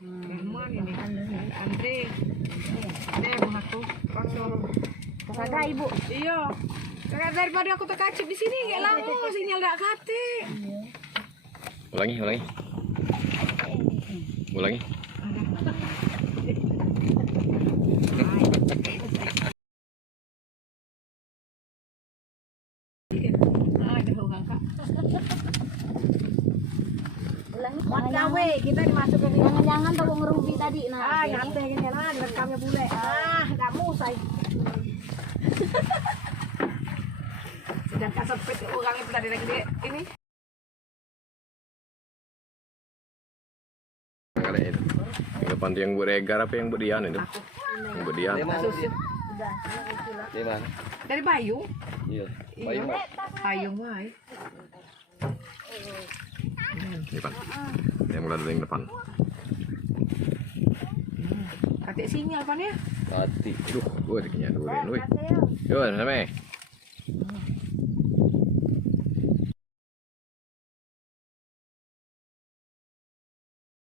Mana ini? Andre. Aku langsung. Ada ibu. Iya. Daripada aku terkacip di sini, nggak lama sinyal nggak kate. Ulangi. Ada orang kak. Buat Gawe kita dimasukkan ini. Jangan tahu ngerugi tadi. Nah, Nyantai gini lah, direkamnya bule. Nggak musai. Sedangkan seperti orang itu tadi lagi ini. Kali itu. Yang depan yang buat Regar apa yang buat Dian itu? Yang buat Dian. Dari Bayu. Iya. Bayu. Bayu mai. Depan. Yang mulai dari yang depan. Katik sinyal pan ya? Mati. Duh, gue dikinya dulu. Yo, sampai.